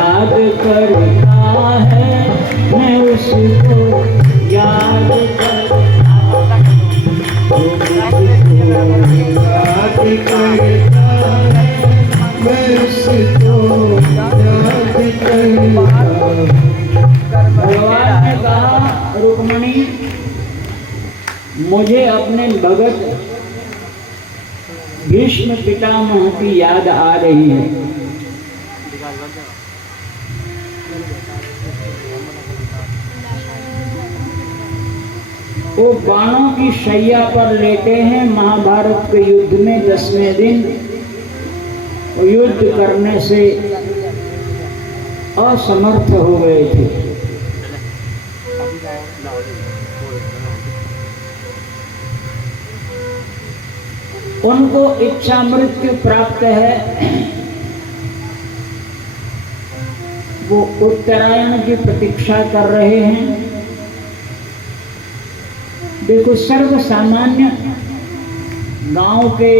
याद करता है मैं उसको याद करता भगवान ने कहा रुक्मणी मुझे अपने भगत भीष्म पितामह की याद आ रही है। वो बाणों की शैया पर लेटे हैं। महाभारत के युद्ध में 10वें दिन युद्ध करने से असमर्थ हो गए थे। उनको इच्छा मृत्यु प्राप्त है। वो उत्तरायण की प्रतीक्षा कर रहे हैं। देखो सर्व सामान्य गांव के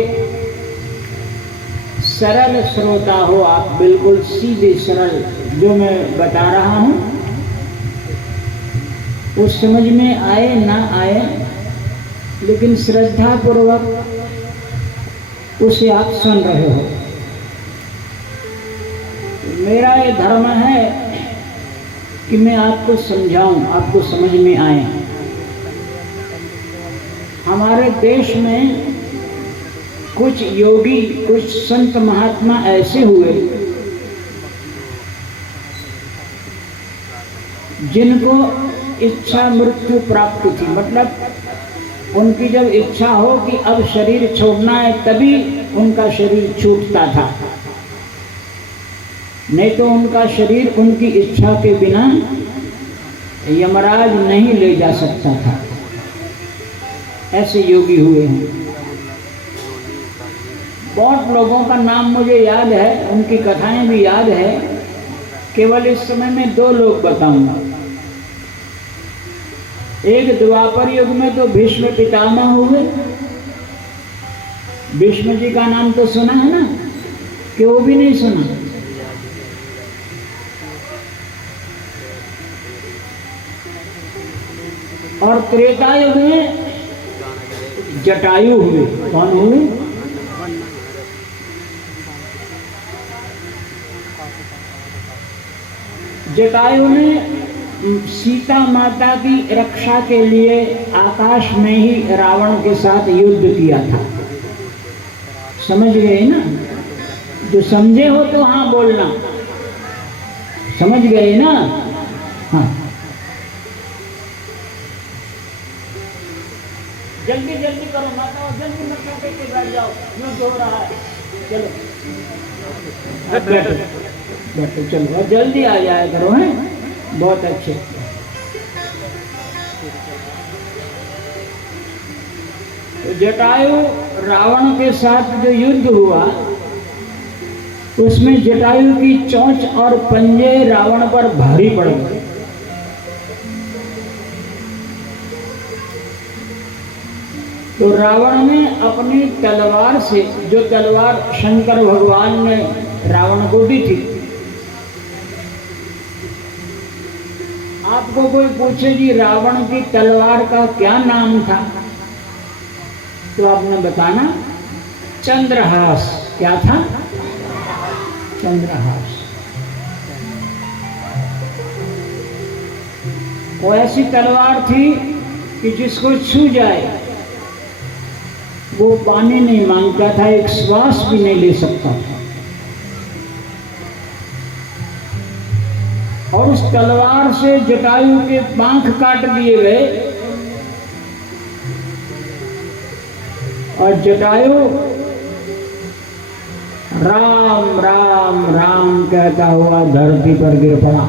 सरल श्रोता हो आप, बिल्कुल सीधे सरल जो मैं बता रहा हूं वो समझ में आए ना आए, लेकिन श्रद्धा पूर्वक उसे आप सुन रहे हो। मेरा ये धर्म है कि मैं आपको समझाऊं, आपको समझ में आए। हमारे देश में कुछ योगी, कुछ संत महात्मा ऐसे हुए जिनको इच्छा मृत्यु प्राप्त थी। मतलब उनकी जब इच्छा हो कि अब शरीर छोड़ना है तभी उनका शरीर छूटता था, नहीं तो उनका शरीर उनकी इच्छा के बिना यमराज नहीं ले जा सकता था। ऐसे योगी हुए हैं। बहुत लोगों का नाम मुझे याद है, उनकी कथाएं भी याद है। केवल इस समय में 2 लोग बताऊंगा। एक द्वापर युग में तो भीष्म पितामह हुए। भीष्म जी का नाम तो सुना है ना, कि वो भी नहीं सुना? और त्रेता युग में जटायु हुए। कौन हुए? जटायु ने सीता माता की रक्षा के लिए आकाश में ही रावण के साथ युद्ध किया था। समझ गए ना? जो समझे हो तो हाँ बोलना। समझ गए ना? हाँ, जल्दी जल्दी करो माता, जल्दी मत करके बैठ जाओ, युद्ध हो रहा है। चलो बैठो बैठो, चलो और जल्दी आ जाया करो। हैं बहुत अच्छे। तो जटायु रावण के साथ जो युद्ध हुआ उसमें जटायु की चोंच और पंजे रावण पर भारी पड़ गए। तो रावण ने अपनी तलवार से, जो तलवार शंकर भगवान ने रावण को दी थी, आपको कोई पूछे जी रावण की तलवार का क्या नाम था, तो आपने बताना चंद्रहास। क्या था? चंद्रहास। वो ऐसी तलवार थी कि जिसको छू जाए वो पानी नहीं मांगता था, एक श्वास भी नहीं ले सकता था। और उस तलवार से जटायु के पंख काट दिए गए और जटायु राम राम राम कहता हुआ धरती पर गिर पड़ा।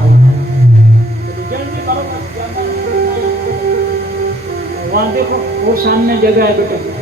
वहां देखो, वो सामने जगह है बेटे।